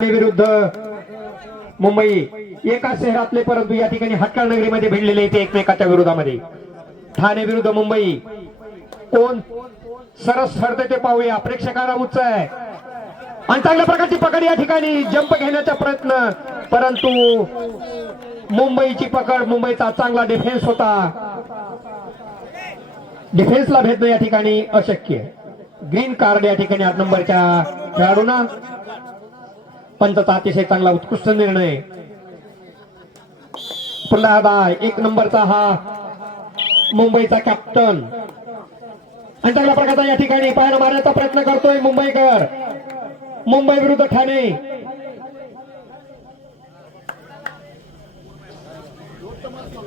विरुद्ध मुंबई एका शहरातले परंतु या ठिकाणी हटकळ नगरीमध्ये भिडलेले ते एकमेकाच्या विरोधामध्ये ठाणे विरुद्ध मुंबई कोण सरस ठरते ते पाहूया. प्रेक्षकांना उत्साह आहे आणि चांगल्या प्रकारची पकड या ठिकाणी जंप घेण्याचा प्रयत्न परंतु मुंबईची पकड मुंबईचा चांगला डिफेन्स होता. डिफेन्सला भेदणं या ठिकाणी अशक्य. ग्रीन कार्ड या ठिकाणी 8 नंबरच्या खेळाडूंना. पंचाचा अतिशय चांगला उत्कृष्ट निर्णय. पुन्हा 1 नंबरचा हा मुंबईचा कॅप्टन आणि चांगल्या प्रकारचा या ठिकाणी पायानं मारण्याचा प्रयत्न करतोय मुंबईकर. मुंबई विरुद्ध ठाणे.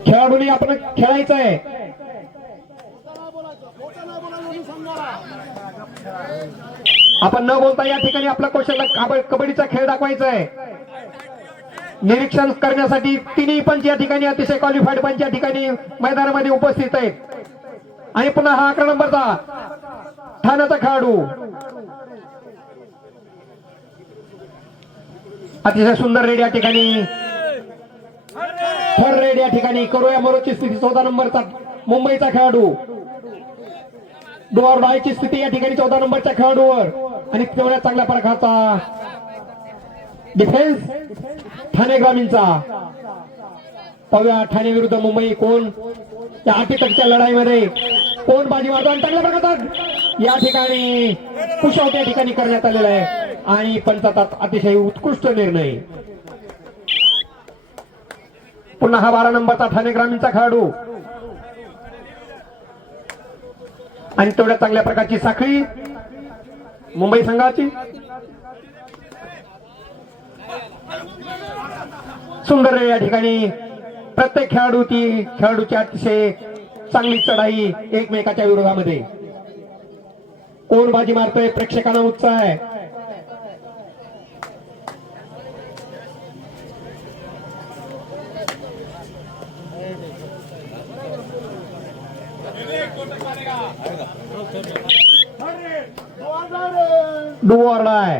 खेळाडूंनी आपण खेळायचंय. आपण न बोलता या ठिकाणी आपला कौशल्य कबड्डीचा खेळ दाखवायचा आहे. निरीक्षण करण्यासाठी तिन्ही पंच या ठिकाणी अतिशय क्वालिफाईड पंच या ठिकाणी मैदानामध्ये उपस्थित आहेत. आणि पुन्हा हा 11 नंबरचा ठाण्याचा खेळाडू अतिशय सुंदर रेड या ठिकाणी. थर्ड रेड या ठिकाणी करूया मरोची स्थिती 14 नंबरचा मुंबईचा खेळाडू. डोअर डायची स्थिती या ठिकाणी 14 नंबरच्या खेळाडूवर आणि तेवढ्या चांगल्या प्रकारचा डिफेन्स ठाणे ग्रामीणचा. पाहूया ठाणे विरुद्ध मुंबई कोण या अटीतटीच्या लढाईमध्ये कोण बाजी मारतो. आणि चांगल्या प्रकारचा या ठिकाणी पुशआउट या ठिकाणी करण्यात आलेला आहे आणि पंचाचा अतिशय उत्कृष्ट निर्णय. पुन्हा हा 12 नंबरचा ठाणे ग्रामीणचा खेळाडू आणि तेवढ्या चांगल्या प्रकारची साखळी मुंबई संघाची. सुंदर या ठिकाणी प्रत्येक खेळाडूची अतिशय चांगली चढाई एकमेकाच्या विरोधामध्ये. कोण बाजी मारतोय प्रेक्षकांना उत्साह आहे. डुवरलाय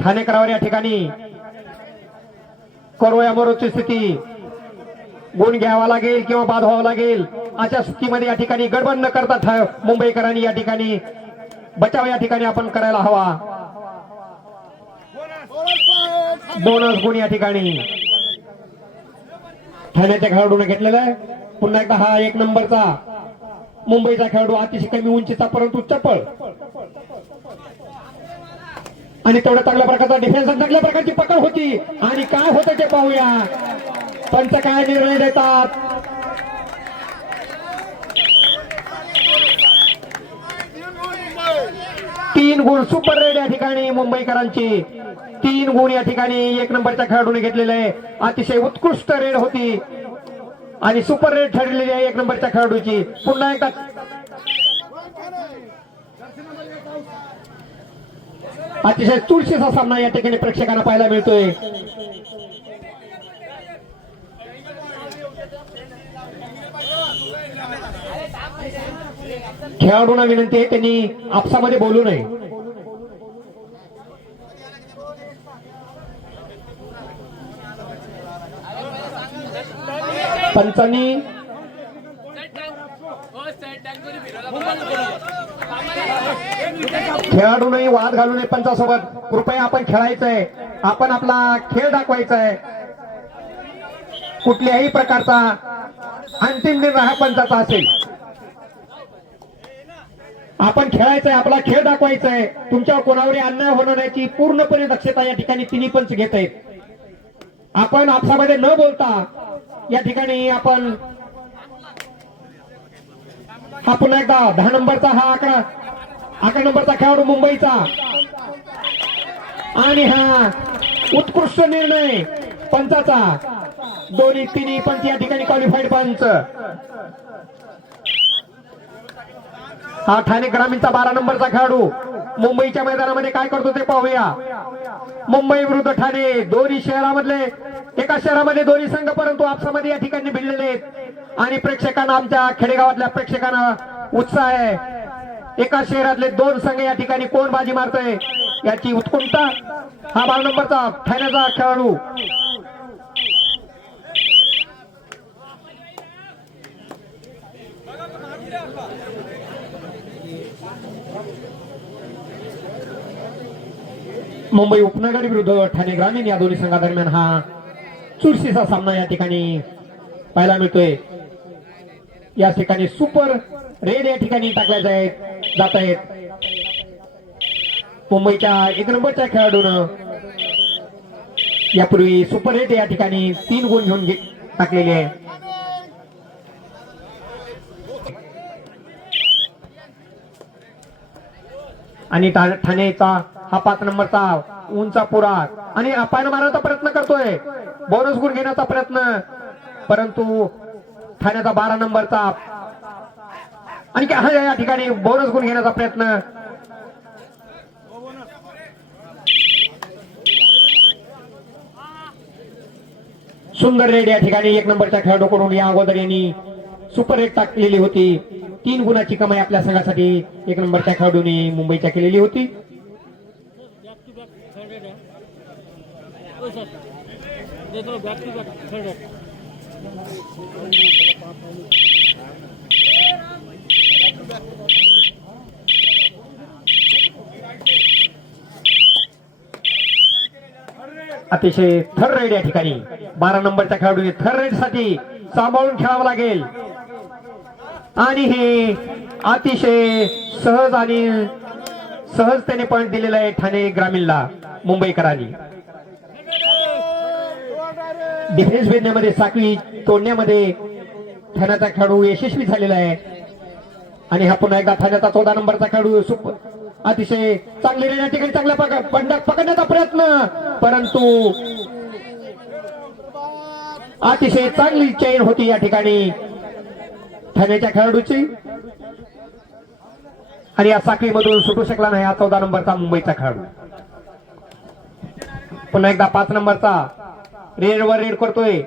ठाणेकरावर या ठिकाणी करूया मरोची स्थिती. गुण घ्यावा लागेल किंवा बाद व्हावा लागेल अशा स्थितीमध्ये या ठिकाणी गडबड न करता मुंबईकरांनी या ठिकाणी बचाव या ठिकाणी आपण करायला हवा. बोनस गुण या ठिकाणी ठाण्याच्या खेळाडूने घेतलेला आहे. पुन्हा एकदा हा 1 नंबरचा मुंबईचा खेळाडू अतिशय कमी उंचीचा परंतु चपळ आणि तेवढ्या चांगल्या प्रकारचा डिफेन्स आणि चांगल्या प्रकारची पकड होती. आणि काय होतं ते पाहूया. पंच काय निर्णय देतात. तीन गुण सुपर रेड या ठिकाणी मुंबईकरांची. 3 गुण या ठिकाणी 1 नंबरच्या खेळाडूने घेतलेले आहे. अतिशय उत्कृष्ट रेड होती आणि सुपर रेड ठरलेली आहे 1 नंबरच्या खेळाडूची. पुन्हा एकदा अतिशय चुरशीचा सामना या ठिकाणी प्रेक्षकांना पाहायला मिळतोय. खेळाडूंना विनंती आहे त्यांनी आपसामध्ये बोलू नये. पंचांनी खेळाडूंनाही वाद घालू नये पंचासोबत. कृपया आपण खेळायचंय. आपण आपला खेळ दाखवायचा आहे. कुठल्याही प्रकारचा अंतिम निर्णय हा पंचाचा असेल. आपण खेळायचंय. आपला खेळ दाखवायचा आहे. तुमच्यावर कोणावरही अन्याय होण्याची पूर्णपणे दक्षता या ठिकाणी तिन्ही पंच घेत आहेत. आपण आपसामध्ये न बोलता या ठिकाणी आपण हा पुन्हा एकदा 10 नंबरचा हा 11 नंबरचा खेळाडू मुंबईचा आणि हा उत्कृष्ट निर्णय पंचाचा. तिन्ही पंच या ठिकाणी क्वालिफाईड पंच. हा ठाणे ग्रामीणचा 12 नंबरचा खेळाडू मुंबईच्या मैदानामध्ये काय करतो ते पाहूया. मुंबई विरुद्ध ठाणे दोन्ही शहरामधले एका शहरामध्ये दोन्ही संघ परंतु आपसामध्ये या ठिकाणी भिडलेले आहेत आणि प्रेक्षकांना आमच्या खेडेगावातल्या प्रेक्षकांना उत्साह आहे. एका शहरातले 2 संघ या ठिकाणी कोण बाजी मारतोय याची उत्कंठा हा 12 नंबरचा ठाण्याचा खेळाडू मुंबई उपनगरी विरुद्ध ठाणे ग्रामीण या दोन्ही संघादरम्यान हा चुरशीचा सामना या ठिकाणी पाहायला मिळतोय। या ठिकाणी सुपर रेड या ठिकाणी टाकल्या जात आहेत। मुंबईच्या 1 नंबरच्या खेळाडूनं यापूर्वी सुपर रेड या ठिकाणी 3 गुण घेऊन टाकलेले आहे। आणि ठाणेचा हा 5 नंबरचा उंचा पुरा आणि पायन मारण्याचा प्रयत्न करतोय, बोनस गुण घेण्याचा प्रयत्न, परंतु ठाण्याचा 12 नंबरचा आणि या ठिकाणी बोनस गुण घेण्याचा प्रयत्न। सुंदर रेड या ठिकाणी 1 नंबरच्या खेळाडूकडून या अगोदर यांनी सुपर रेड टाकलेली होती। 3 गुणाची कमाई आपल्या संघासाठी 1 नंबरच्या खेळाडूंनी मुंबईच्या केलेली होती। अतिशय थर्ड रेड या ठिकाणी 12 नंबरच्या खेळाडूने थर्ड रेड साठी सांभाळून खेळावं लागेल आणि हे अतिशय सहज आणि सहजतेने पॉईंट दिलेला आहे ठाणे ग्रामीणला मुंबईकरांनी। डिफेन्स भेदण्यामध्ये साखळी तोडण्यामध्ये ठाण्याचा खेळाडू यशस्वी झालेला आहे आणि हा पुन्हा एकदा ठाण्याचा 14 नंबरचा खेळाडू अतिशय चांगले या ठिकाणी चांगल्या पकडण्याचा प्रयत्न, परंतु अतिशय चांगली चेन होती या ठिकाणी ठाण्याच्या खेळाडूची आणि या साखळीमधून सुटू शकला नाही हा 14 नंबरचा मुंबईचा खेळाडू। पुन्हा एकदा 5 नंबरचा रेड वर रेड करतोय,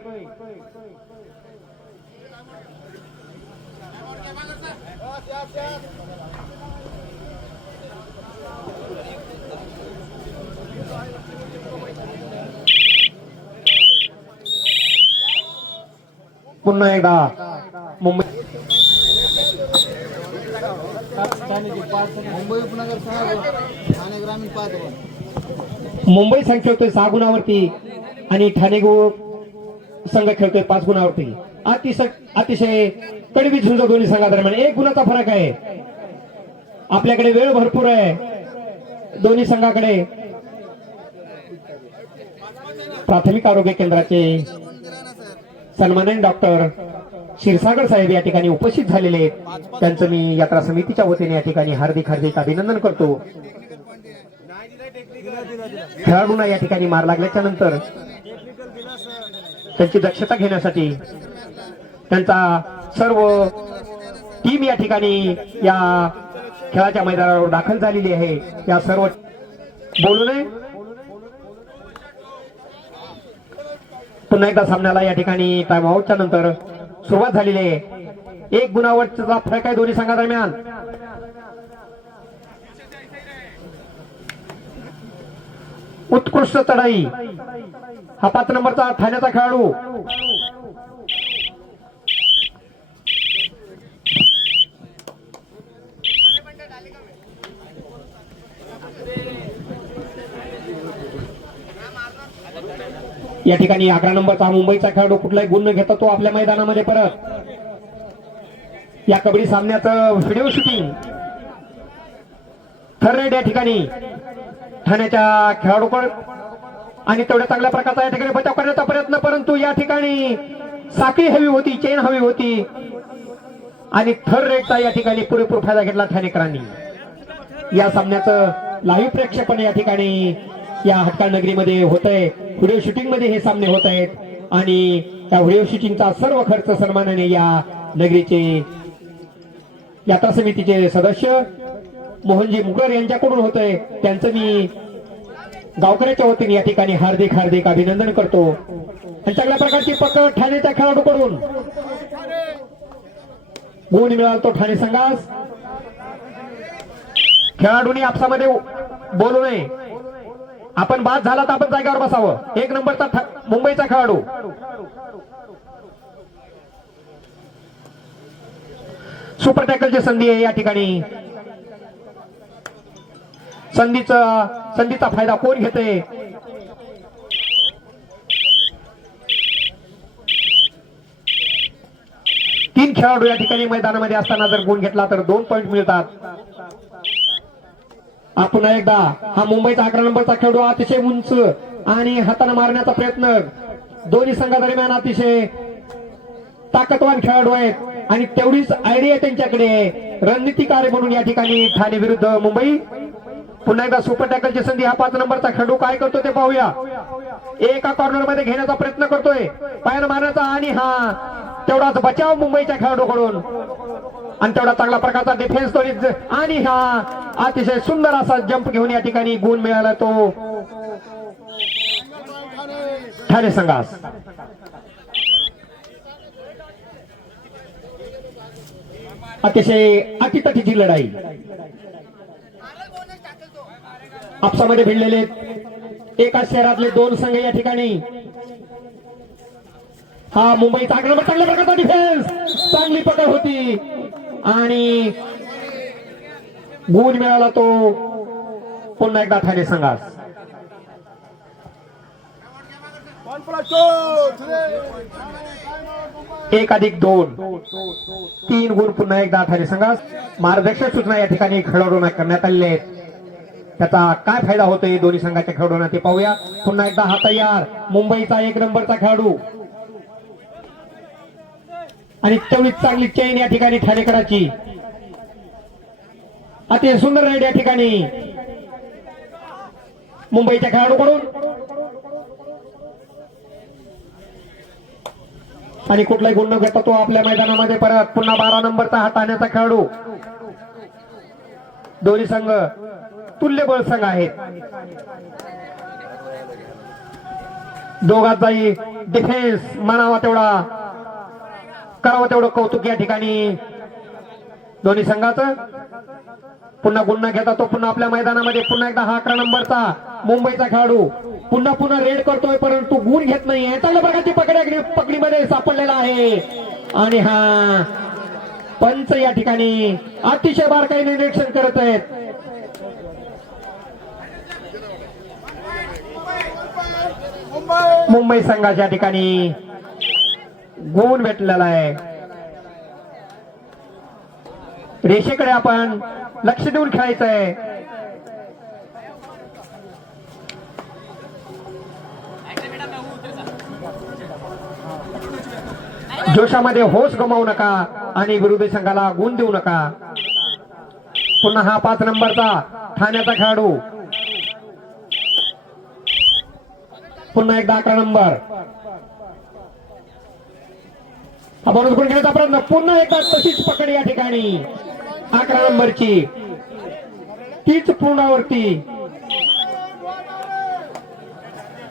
पुन्हा एकदा मुंबई उपनगर 6 ठाणे ग्रामीण 5 मुंबई संघ खेळतोय 6 गुणावरती आणि ठाणे संघ खेळतोय 5 गुणावरती। अतिशय कडवी झुंज दोन्ही संघादरम्यान 1 गुणाचा फरक आहे। आपल्याकडे वेळ भरपूर आहे दोन्ही संघाकडे। प्राथमिक आरोग्य केंद्राचे सन्माननीय डॉक्टर क्षीरसागर साहेब या ठिकाणी उपस्थित झालेले आहेत, त्यांचं मी यात्रा समितीच्या वतीने या ठिकाणी हार्दिक अभिनंदन करतो। खेळाडूंना या ठिकाणी मार लागल्याच्या नंतर त्यांची दक्षता घेण्यासाठी त्यांचा सर्व टीम या ठिकाणी या खेळाच्या मैदानावर दाखल झालेली आहे। या सर्व बोलू नये, पुन्हा एकदा सामन्याला या ठिकाणी टाइम आउटच्या नंतर सुरुवात झालेली आहे। 1 गुणावरचा फरक आहे दोन्ही संघादरम्यान। उत्कृष्ट चढाई हा 5 नंबरचा ठाण्याचा खेळाडू या ठिकाणी 11 नंबरचा मुंबईचा खेळाडू कुठलाही गुण न घेता तो आपल्या मैदानामध्ये परत। या कबड्डी सामन्याचं व्हिडिओ शूटिंग थर्ड रेड या ठिकाणी ठाण्याच्या खेळाडूकडे आणि तेवढ्या चांगल्या प्रकारचा या ठिकाणी बचाव करण्याचा प्रयत्न, परंतु या ठिकाणी साखळी हवी होती, चेन हवी होती आणि थर्ड रेडचा या ठिकाणी पुरेपूर फायदा घेतला ठाणेकरांनी। या सामन्याचं लाईव्ह प्रेक्षेपण या ठिकाणी या हटकाळ नगरीमध्ये होत आहे, व्हिडिओ शूटिंग मध्ये हे सामने होत आहेत आणि त्या व्हिडिओ शूटिंगचा सर्व खर्च सन्मानाने या नगरीचे यात्रा समितीचे सदस्य मोहनजी मुकर यांच्याकडून होतंय। त्यांचं मी गावकऱ्याच्या वतीने या ठिकाणी हार्दिक अभिनंदन करतो। आणि चांगल्या प्रकारची पकड ठाण्याच्या खेळाडूकडून गुण मिळाला तो ठाणे संघास। खेळाडूंनी आपसामध्ये बोलू नये, आपण बाद झाला तर आपण जागेवर बसावं. 1 नंबरचा मुंबईचा खेळाडू सुपर टॅकलची संधी आहे या ठिकाणी. संधीचा फायदा कोण घेते? तीन खेळाडू या ठिकाणी मैदानामध्ये असताना जर गुण घेतला तर 2 पॉईंट मिळतात. आपण एकदा हा मुंबईचा 11 नंबरचा खेळाडू अतिशय उंच आणि हाताने मारण्याचा प्रयत्न. दोन्ही संघादरम्यान अतिशय ताकदवान खेळाडू आहेत आणि तेवढीच आयडिया त्यांच्याकडे. रणनीतिकार म्हणून या ठिकाणी ठाणे विरुद्ध मुंबई. पुन्हा एकदा सुपर टॅकलची संधी. हा 5 नंबरचा खेळाडू काय करतो ते पाहूया. एका कॉर्नर मध्ये घेण्याचा प्रयत्न करतोय पायानं मारण्याचा आणि हा तेवढाच बचाव मुंबईच्या खेळाडूकडून आणि तेवढा चांगला प्रकारचा डिफेन्स आणि हा अतिशय सुंदर असा जंप घेऊन या ठिकाणी गुण मिळाला तो ठाणे संघास. अतिशय अटीतटीची लढाई आपसामध्ये भिडलेले एकाच शहरातले 2 संघ या ठिकाणी. हा मुंबईचा आक्रमण चांगल्या प्रकारचा डिफेन्स. चांगली पकड होती आणि गुण मिळाला तो पुन्हा एकदा ठाणे संघास. 1+2 3 गुण पुन्हा एकदा ठाणे संघास. मार्गदर्शक सूचना या ठिकाणी खेळाडूंना करण्यात आलेल्या आहेत. त्याचा काय फायदा होतोय दोन्ही संघाच्या खेळाडूंना ते पाहूया. पुन्हा एकदा हा तयार मुंबईचा 1 नंबरचा खेळाडू आणि तेवढी चांगली चेन या ठिकाणी ठाणेकराची. अतिशय सुंदर राईड या ठिकाणी मुंबईच्या खेळाडूकडून आणि कुठलाही गुण न घेता तो आपल्या मैदानामध्ये परत. पुन्हा 12 नंबरचा हा ठाण्याचा खेळाडू. दोन्ही संघ तुल्यबळ संघ आहेत. दोघांचाही डिफेन्स म्हणावा तेवढा करावं तेवढं कौतुक या ठिकाणी दोन्ही संघाचं. पुन्हा गुण न घेता तो पुन्हा आपल्या मैदानामध्ये. पुन्हा एकदा हा 11 नंबरचा मुंबईचा खेळाडू पुन्हा रेड करतोय परंतु गुण घेत नाहीये. चांगल्या प्रकारची पकडीमध्ये सापडलेला आहे आणि हा पंच या ठिकाणी अतिशय बारकाईने निरीक्षण करत आहेत. मुंबई संघाच्या ठिकाणी गुण भेटलेला आहे. रेषेकडे आपण लक्ष देऊन खेळायचं आहे. जोशामध्ये होश गमावू नका आणि विरोधी संघाला गुण देऊ नका. पुन्हा हा 5 नंबरचा ठाण्याचा खेळाडू. पुन्हा एकदा 11 नंबर. हा बोनस गुण घेण्याचा प्रयत्न. पुन्हा एकदा तशीच पकड या ठिकाणी 11 नंबरची. तीच पुनरावृत्ती.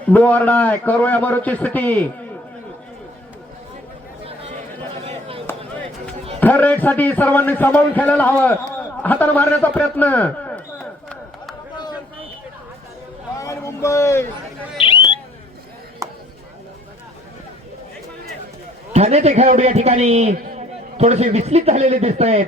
डोअरडाय करूया मरोची स्थिती. थर्ड रेड साठी सर्वांनी सांभाळून खेळायला हवं. हाताने मारण्याचा प्रयत्न. ठाण्याचे खेळाडू या ठिकाणी थोडेसे विचलित झालेले दिसत आहेत.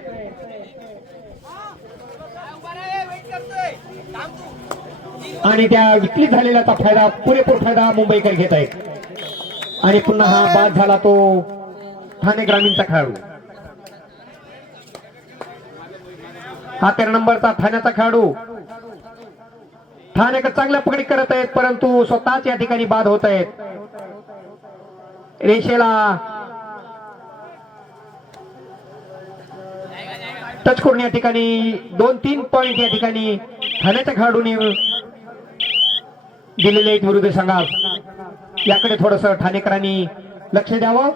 आणि त्या विचलित झालेल्याचा फायदा पुरेपूर फायदा मुंबईकर घेत आहेत. आणि पुन्हा हा बाद झाला तो ठाणे ग्रामीणचा खेळाडू. हा 13 नंबरचा ठाण्याचा खेळाडू. ठाणेकर चांगल्या पकडी करत आहेत परंतु स्वतःच या ठिकाणी बाद होत आहेत. रेषेला टच करून या ठिकाणी 2-3 पॉइंट या ठिकाणी ठाण्याच्या खेळाडूंनी दिलेले आहेत विरोधी संघास. याकडे थोडस ठाणेकरांनी लक्ष द्यावं.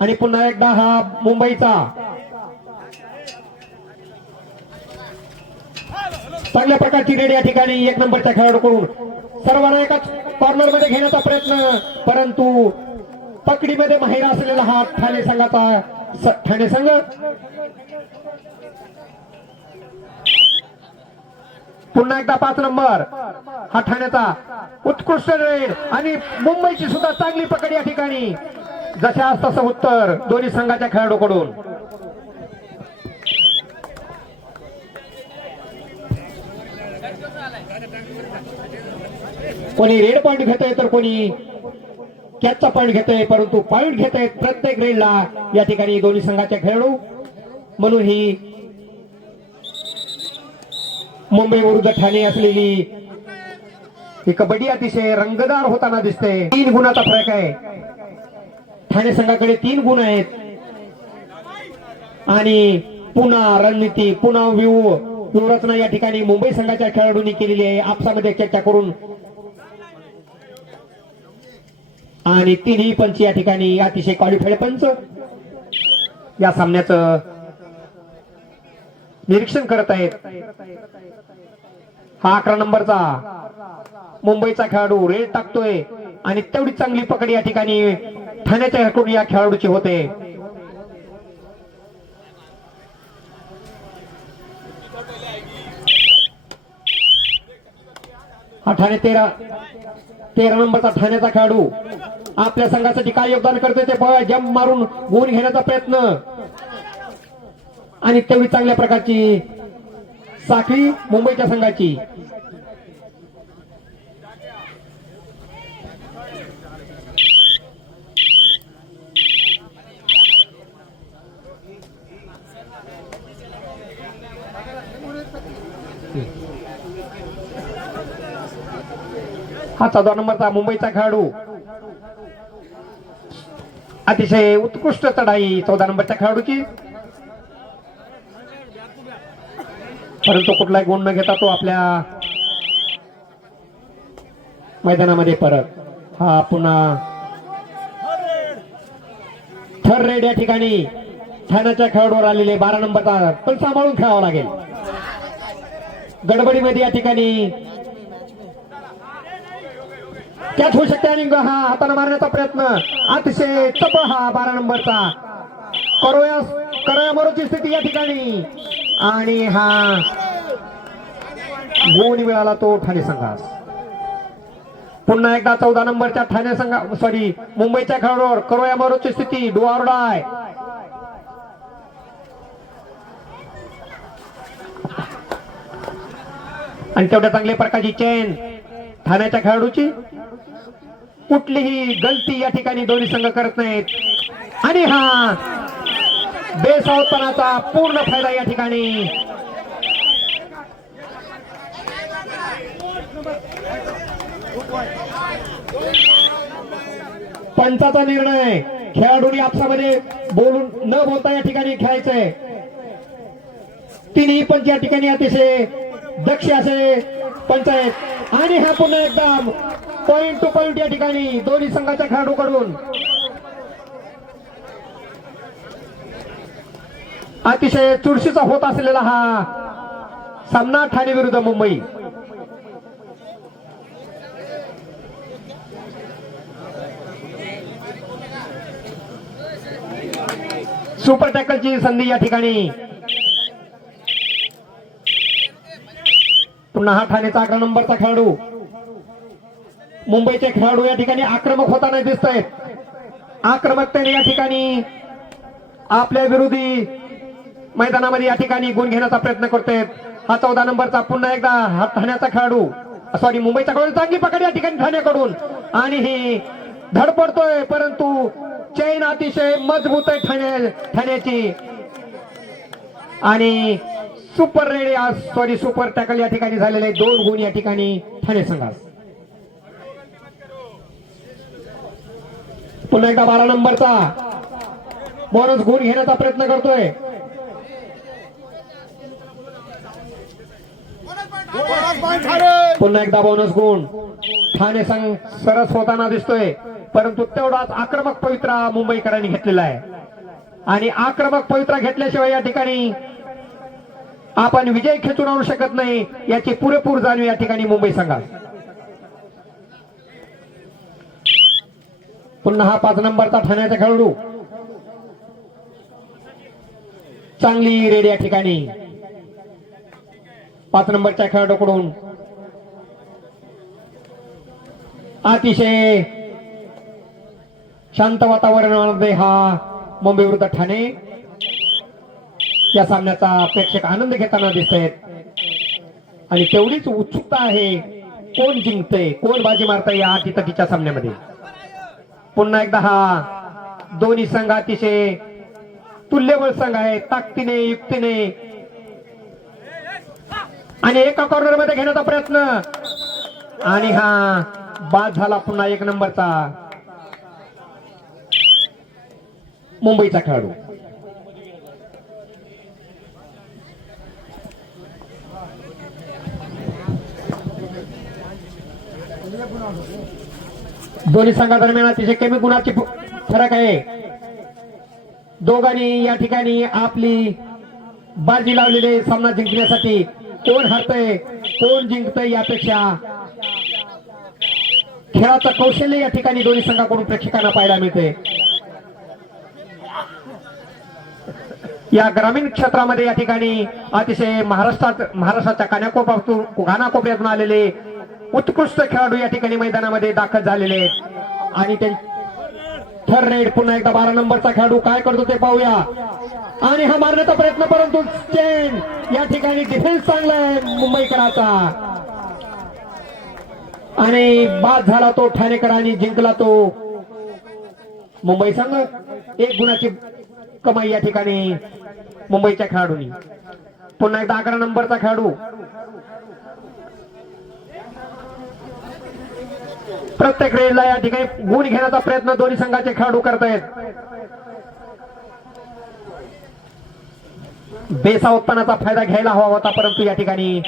आणि पुन्हा एकदा हा मुंबईचा चांगल्या प्रकारची रेड या ठिकाणी 1 नंबरच्या खेळाडूकडून. सर्वांना एकाच कॉर्नर मध्ये घेण्याचा प्रयत्न परंतु पकडीमध्ये माहिर असलेला हा ठाणे संघाचा ठाणे संघ. पुन्हा एकदा 5 नंबर हा ठाण्याचा उत्कृष्ट रेड आणि मुंबईची सुद्धा चांगली पकड या ठिकाणी. जशास तसं उत्तर दोन्ही संघाच्या खेळाडूकडून. कोणी रेड पॉइंट घेतोय तर कोणी कॅचचा पॉइंट घेतोय, परंतु पॉइंट घेत आहेत प्रत्येक रेडला या ठिकाणी दोन्ही संघाचे खेळाडू. म्हणून ही मुंबई विरुद्ध ठाणे असलेली ही कबड्डी अतिशय रंगतदार होताना दिसते. 3 गुणाचा फरक आहे. ठाणे संघाकडे 3 गुण आहेत आणि पुन्हा रणनीती पुन्हा व्यूहरचना या ठिकाणी मुंबई संघाच्या खेळाडूंनी केलेली आहे आपसामध्ये चर्चा करून. आणि 3ही पंच या ठिकाणी अतिशय क्वालिफाईड पंच या सामन्याचं निरीक्षण करत आहेत. हा 11 नंबरचा मुंबईचा खेळाडू रेड टाकतोय आणि तेवढी चांगली पकड या ठिकाणी ठाण्याच्या कडून या खेळाडूची होते. हा ठाणे 13 नंबरचा ठाण्याचा खेळाडू आपल्या संघासाठी काय योगदान करतोय ते जंप मारून गुण घेण्याचा प्रयत्न आणि तेवढी चांगल्या प्रकारची साखळी मुंबईच्या संघाची. हा 14 नंबरचा मुंबईचा खेळाडू अतिशय उत्कृष्ट चढाई 14 नंबरच्या खेळाडूची, परंतु कुठलाही गुण न घेता तो आपल्या मैदानामध्ये परत. हा पुन्हा थर्ड रेड या ठिकाणी ठाण्याच्या खेळाडूवर आलेले 12 नंबरचा पण सांभाळून खेळावं लागेल. गडबडीमध्ये या ठिकाणी कॅच होऊ शकते आणि हा हाताने मारण्याचा प्रयत्न अतिशय चपळ हा 12 नंबरचा करोयामोरची स्थिती या ठिकाणी आणि हा गुण मिळाला तो ठाणे संघास. पुन्हा एकदा 14 नंबरच्या ठाणे संघा मुंबईच्या खेळाडूवर करोयामोरची स्थिती डू ऑर डाय. आणि तेवढ्या चांगल्या प्रकारची चेन ठाण्याच्या खेळाडूची. कुठलीही गलती या ठिकाणी दोन्ही संघ करत नाहीत आणि हा बेसावधपणाचा पूर्ण फायदा या ठिकाणी. पंचाचा निर्णय खेळाडूंनी आपसामध्ये बोलून न बोलता या ठिकाणी खेळायचंय. 3ही पंच या ठिकाणी अतिशय दक्ष असे पंच आहेत आणि हा पुन्हा एकदम पॉइंट टू पॉइंट या ठिकाणी दोन्ही संघाच्या खेळाडूकडून अतिशय चुरशीचा होत असलेला हा सामना ठाणे विरुद्ध मुंबई. सुपर टॅकलची संधी या ठिकाणी. पुन्हा हा ठाण्याचा 11 नंबरचा खेळाडू. मुंबईचे खेळाडू या ठिकाणी आक्रमक होताना दिसत आहेत. आक्रमकतेने या ठिकाणी आपल्या विरोधी मैदानामध्ये या ठिकाणी गुण घेण्याचा प्रयत्न करतोय. हा 14 नंबरचा पुन्हा एकदा हा ठाण्याचा खेळाडू मुंबईचा खेळाडू चांगली पकड या ठिकाणी ठाण्याकडून आणि ही धडपडतोय, परंतु चैन अतिशय मजबूत आहे ठाण्याची आणि सुपर रेड सुपर टॅकल या ठिकाणी झालेले 2 गुण या ठिकाणी ठाणे संघास. पुन्हा एकदा 12 नंबरचा बोनस गुण घेण्याचा प्रयत्न करतोय. पुन्हा एकदा बोनस गुण ठाणे संघ सरस होताना दिसतोय, परंतु तेवढाच आक्रमक पवित्रा मुंबईकरांनी घेतलेला आहे आणि आक्रमक पवित्रा घेतल्याशिवाय या ठिकाणी आपण विजय खेचून आणू शकत नाही याची पुरेपूर जाणीव या ठिकाणी मुंबई संघात. पुन्हा हा 5 नंबरचा ठाण्याचा खेळाडू चांगली रेड या ठिकाणी. 5 नंबरच्या खेळाडूकडून अतिशय शांत वातावरणामध्ये हा मुंबई विरुद्ध ठाणे या सामन्याचा प्रेक्षक आनंद घेताना दिसत आहेत आणि तेवढीच उत्सुकता आहे कोण जिंकतंय कोण बाजी मारतंय या अटीतटीच्या सामन्यामध्ये. पुन्हा एकदा हा दोन्ही संघ अतिशय तुल्यबळ संघ आहे, ताकदीने युक्तीने आणि एका कॉर्नर मध्ये घेण्याचा प्रयत्न आणि हा बाद झाला पुन्हा 1 नंबरचा मुंबईचा खेळाडू. दोन्ही संघादरम्यान अतिशय कमी गुणाची फरक आहे. दोघांनी या ठिकाणी आपली बाजी लावलेले सामना जिंकण्यासाठी कोण हरतय कोण जिंकतय यापेक्षा खेळाचं कौशल्य या ठिकाणी दोन्ही संघाकडून प्रेक्षकांना पाहायला मिळते. या ग्रामीण क्षेत्रामध्ये या ठिकाणी अतिशय महाराष्ट्राच्या कानाकोपऱ्यातून आलेले उत्कृष्ट खेळाडू या ठिकाणी मैदानामध्ये दाखल झालेले आहेत आणि ते थर्ड रेड पुन्हा एकदा 12 नंबरचा खेळाडू काय करतो ते पाहूया. आणि हा मारण्याचा प्रयत्न परंतु चेन या ठिकाणी डिफेन्स चांगला आहे मुंबईकराचा आणि बाद झाला तो ठाणेकरांनी जिंकला तो मुंबई संघ. 1 गुणाची कमाई या ठिकाणी मुंबईच्या खेळाडूंनी. पुन्हा एकदा 11 नंबरचा खेळाडू प्रत्येक रेडला या ठिकाणी गुण घेण्याचा प्रयत्न दोन्ही संघाचे खेळाडू करत आहेत. बेसा उत्पन्नाचा फायदा घ्यायला हवा होता परंतु या ठिकाणी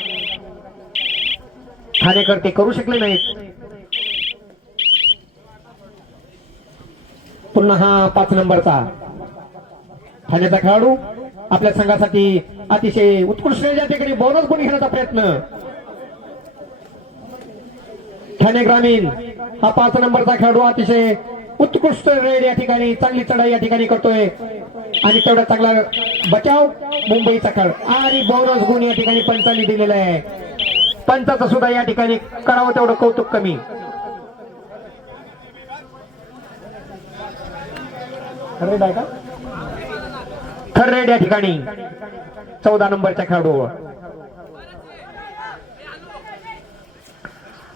ठाणेकर ते करू शकले नाहीत. पुन्हा हा 5 नंबरचा ठाण्याचा खेळाडू आपल्या संघासाठी अतिशय उत्कृष्ट या ठिकाणी बोनस गुण घेण्याचा प्रयत्न. ठाणे ग्रामीण हा 5 नंबरचा खेळाडू अतिशय उत्कृष्ट रेड या ठिकाणी चांगली चढाई या ठिकाणी करतोय आणि तेवढा चांगला बचाव मुंबईचा खेळ आणि बोनस गुण या ठिकाणी पंचांनी दिलेला आहे. पंचाचं सुद्धा या ठिकाणी करावं तेवढं कौतुक कमी. थर्ड रेड या ठिकाणी 14 नंबरच्या खेळाडू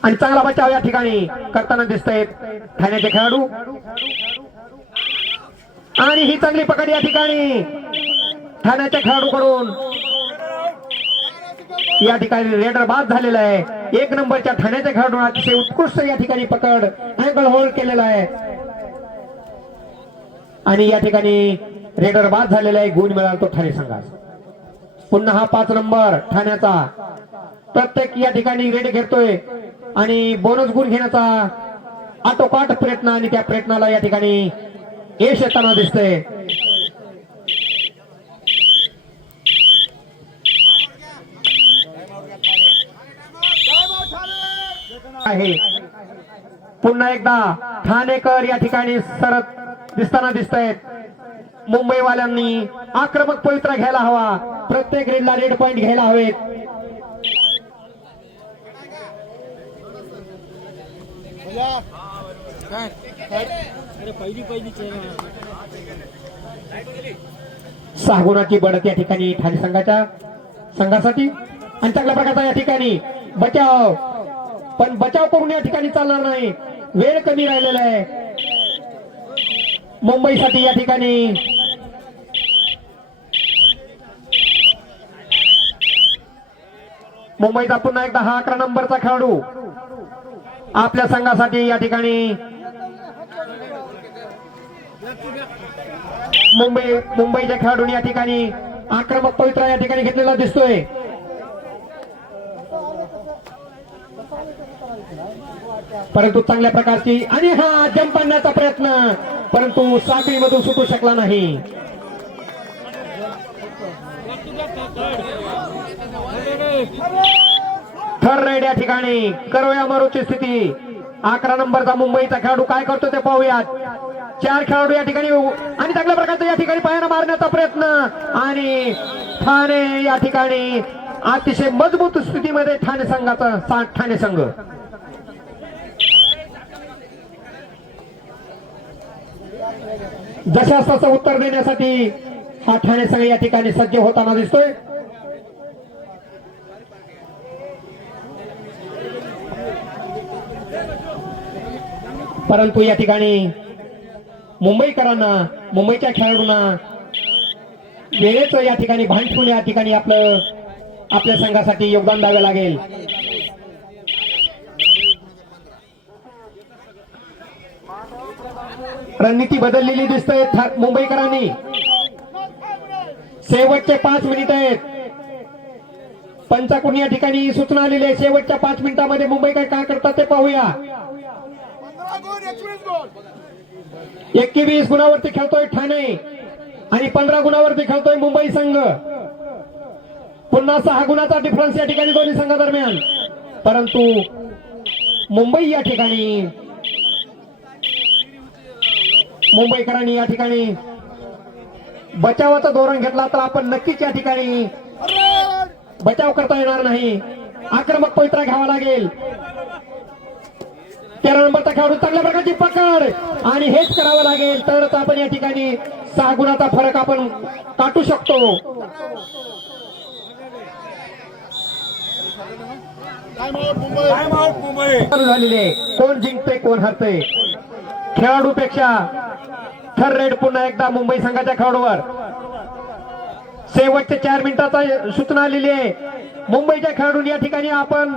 आणि चांगला बचाव या ठिकाणी करताना दिसतायत ठाण्याचे खेळाडू आणि ही चांगली पकड या ठिकाणी ठाण्याच्या खेळाडूकडून या ठिकाणी रेडर बाद झालेला आहे. 1 नंबरच्या ठाण्याच्या खेळाडू अतिशय उत्कृष्ट या ठिकाणी पकड अँगल होल्ड केलेला आहे आणि या ठिकाणी रेडर बाद झालेला आहे. गुण मिळाला तो ठाणे संघास. पुन्हा हा 5 नंबर ठाण्याचा प्रत्येक या ठिकाणी रेड घेतोय आणि बोनस गुण घेण्याचा आटोकाट प्रयत्न आणि त्या प्रयत्नाला या ठिकाणी यश येताना दिसतंय. आहे पुन्हा एकदा ठाणेकर या ठिकाणी सरत दिसताना दिसतायत. मुंबईवाल्यांनी आक्रमक पवित्रा घ्यायला हवा. प्रत्येक रेडला रेड पॉइंट घ्यायला हवेत. सहा गुणाची बढत या ठिकाणी ठाणे संघासाठी आणि चांगल्या प्रकारचा या ठिकाणी बचाव पण बचाव करून या ठिकाणी चालणार नाही. वेळ कमी राहिलेला आहे मुंबईसाठी या ठिकाणी. मुंबईचा पुन्हा एकदा हा 11 नंबरचा खेळाडू आपल्या संघासाठी या ठिकाणी मुंबईच्या खेळाडूंनी या ठिकाणी आक्रमक पवित्रा या ठिकाणी घेतलेला दिसतोय. परंतु चांगल्या प्रकारची आणि हा जंप आणण्याचा प्रयत्न परंतु साखळीमधून सुटू शकला नाही. थर्ड रेड या ठिकाणी करवया मारूची स्थिती. 11 नंबरचा मुंबईचा खेळाडू काय करतो ते पाहूयात. 4 खेळाडू या ठिकाणी आणि चांगल्या प्रकारचा या ठिकाणी पायानं मारण्याचा प्रयत्न आणि ठाणे या ठिकाणी अतिशय मजबूत स्थितीमध्ये ठाणे संघाचा ठाणे संघ जशास तसं उत्तर देण्यासाठी हा ठाणे संघ या ठिकाणी सज्ज होताना दिसतोय. परंतु या ठिकाणी मुंबईकरांना मुंबईच्या खेळाडूंना वेळेचं या ठिकाणी भान ठेवून या ठिकाणी आपल्या संघासाठी योगदान द्यावे लागेल. रणनीती बदललेली दिसते मुंबईकरांनी. शेवटचे 5 मिनिट आहेत. पंचाकडून या ठिकाणी सूचना आलेली आहे. शेवटच्या 5 मिनिटांमध्ये मुंबईकर काय करतात ते पाहूया. 21 गुणावरती खेळतोय ठाणे आणि 15 गुणावरती खेळतोय मुंबई संघ. पुन्हा 6 गुणाचा डिफरन्स या ठिकाणी दोन्ही संघादरम्यान. परंतु मुंबई या ठिकाणी मुंबईकरांनी या ठिकाणी बचावाचं धोरण घेतला तर आपण नक्कीच या ठिकाणी बचाव करता येणार नाही. आक्रमक पवित्रा घ्यावा लागेल. 13 नंबरचा खेळाडू चांगल्या प्रकारची पकड आणि हेच करावं लागेल तरच आपण या ठिकाणी 6 गुणाचा फरक आपण काटू शकतो. झालेले कोण जिंकते कोण हरते खेळाडूपेक्षा थर रेड पुन्हा एकदा मुंबई संघाच्या खेळाडूवर. शेवटचे 4 मिनिटाचा सूचना आलेली आहे. मुंबईच्या खेळाडूंनी या ठिकाणी आपण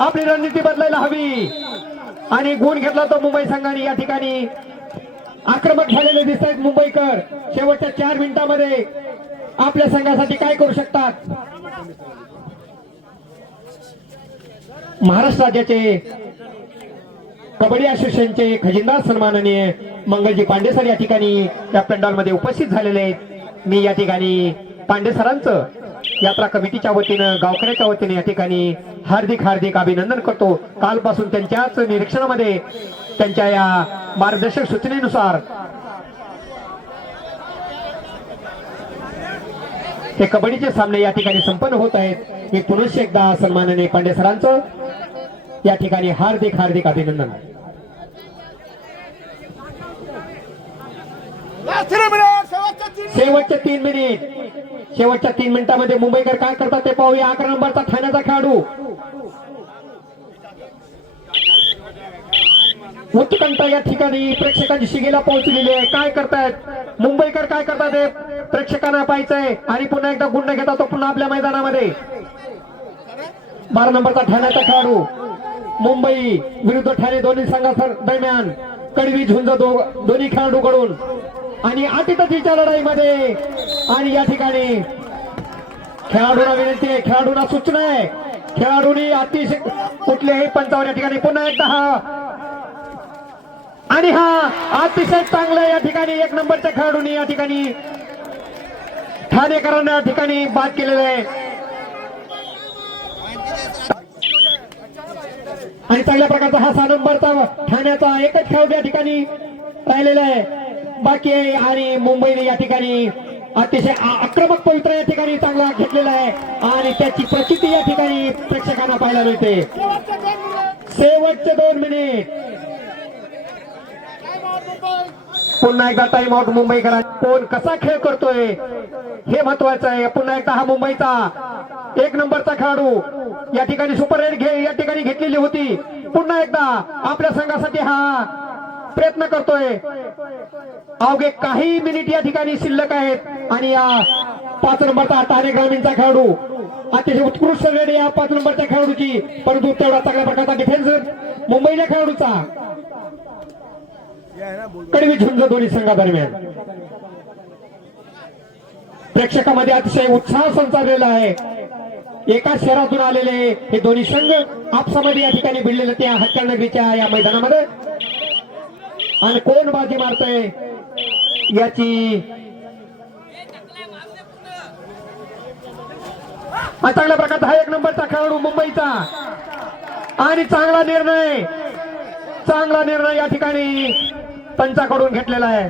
आपली रणनीती बदलायला हवी आणि गुण घेतला तो मुंबई संघाने. या ठिकाणी आक्रमक झालेले दिसत आहेत मुंबईकर. शेवटच्या 4 मिनिटांमध्ये आपल्या संघासाठी काय करू शकतात. महाराष्ट्र राज्याचे कबड्डी असोसिएशनचे खजिनदार सन्माननीय मंगलजी पांडे सर या ठिकाणी या पंडालमध्ये उपस्थित झालेले आहेत. मी या ठिकाणी पांडे सरांचं यात्रा कमिटीच्या वतीनं गावकऱ्याच्या वतीने या ठिकाणी हार्दिक हार्दिक अभिनंदन करतो. कालपासून त्यांच्याच निरीक्षणामध्ये त्यांच्या या मार्गदर्शक सूचनेनुसार हे कबड्डीचे सामने या ठिकाणी संपन्न होत आहेत. मी पुनश्च एकदा सन्माननीय पांडे सरांचं या ठिकाणी हार्दिक हार्दिक अभिनंदन. शेवटचे 3 मिनिट. शेवटच्या 3 मिनिटांमध्ये मुंबईकर काय करतात ते पाहूया. 11 नंबरचा ठाण्याचा खेळाडू उत्कंठ या ठिकाणी प्रेक्षकांची शिगेला पोहोचलेली आहे. काय करतायत मुंबईकर काय करतात हे प्रेक्षकांना पाहायचंय आणि पुन्हा एकदा गुंड घेतात तो पुन्हा आपल्या मैदानामध्ये. 12 नंबरचा ठाण्याचा खेळाडू मुंबई विरुद्ध ठाणे दोन्ही संघादरम्यान कडवी झुंज दोन्ही खेळाडूकडून आणि अटीतटीच्या लढाईमध्ये. आणि या ठिकाणी खेळाडूंना विनंती आहे, खेळाडूंना सूचना आहे, खेळाडूंनी अतिशय कुठल्याही पंचावर या ठिकाणी पुन्हा एकदा हा आणि हा अतिशय चांगला या ठिकाणी 1 नंबरच्या खेळाडूंनी या ठिकाणी ठाणेकरांना या ठिकाणी बाद केलेलं आहे. आणि चांगल्या प्रकारचा हा 6 नंबरचा ठाण्याचा एकच खेळाडू या ठिकाणी राहिलेला आहे बाकी आहे. आणि मुंबईने या ठिकाणी अतिशय आक्रमक पवित्रा या ठिकाणी चांगला घेतलेला आहे आणि त्याची प्रचिती या ठिकाणी प्रेक्षकांना पाहायला मिळते. शेवटचे 2 मिनिट. पुन्हा एकदा टाइम आउट मुंबईकरांना. कोण कसा खेळ करतोय हे महत्वाचं आहे. पुन्हा एकदा हा मुंबईचा 1 नंबरचा खेळाडू या ठिकाणी सुपर रेड या ठिकाणी घेतलेली होती. पुन्हा एकदा आपल्या संघासाठी हा प्रयत्न करतोय. अवघे काही मिनिट या ठिकाणी शिल्लक आहेत आणि या 5 नंबरचा ठाणे ग्रामीणचा खेळाडू अतिशय उत्कृष्ट रेड या 5 नंबरच्या खेळाडूची. परंतु तेवढा चांगल्या प्रकारचा डिफेन्स मुंबईच्या खेळाडूचा. कडवी झुंज दोन्ही संघादरम्यान प्रेक्षकांमध्ये अतिशय उत्साह संचारलेला आहे. एका शहरातून आलेले हे दोन्ही संघ आपसामध्ये या ठिकाणी भिडलेले त्या हत्यानगरीच्या या मैदानामध्ये. आणि कोण बाजी मारतोय याची चांगल्या प्रकारचा हा 1 नंबरचा खेळाडू मुंबईचा आणि चांगला निर्णय या ठिकाणी पंचाकडून घेतलेला आहे.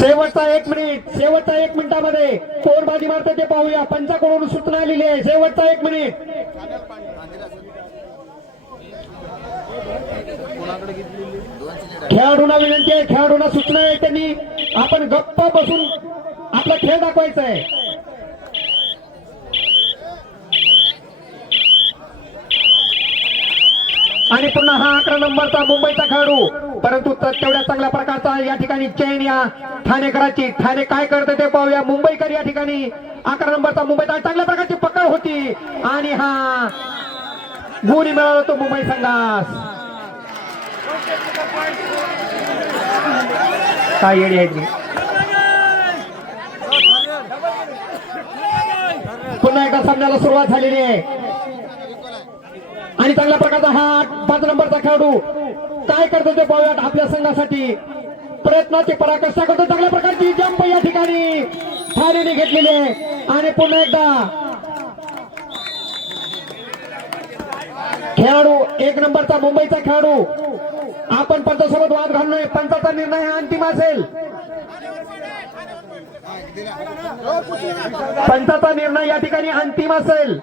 शेवटचा 1 मिनिट, शेवटचा 1 मिनिटामध्ये कोण बाजी मारते ते पाहूया. पंचाकडून सूचना आलेली आहे. शेवटचा 1 मिनिट. खेळाडूंना विनंती आहे, खेळाडूंना सूचना आहे, त्यांनी आपण गप्प बसून आपला खेळ दाखवायचा आहे. आणि पुन्हा हा 11 नंबरचा मुंबईचा खेळाडू, परंतु तेवढ्या चांगल्या प्रकारचा या ठिकाणी चेन या ठाणेकरांची. ठाणे काय करते ते पाहूया. मुंबईकर या ठिकाणी 11 नंबरचा मुंबईचा चांगल्या प्रकारची पकड होती आणि हा गुणी मिळाला तो मुंबई संघास. काय येडी आहेत मी. पुन्हा एकदा सामन्याला सुरुवात झालेली आहे आणि चांगल्या प्रकारचा हा 5 नंबरचा खेळाडू काय करतो ते पाहूयात. आपल्या संघासाठी प्रयत्नाची पराकाष्ठा करतो. चांगल्या प्रकारची जंप या ठिकाणी ठाणेने घेतलेली आहे आणि पुन्हा एकदा खेळाडू 1 नंबरचा मुंबईचा खेळाडू. आपण पंचासोबत वाद घालू नये. पंचाचा निर्णय हा अंतिम असेल. पंचाचा निर्णय या ठिकाणी अंतिम असेल.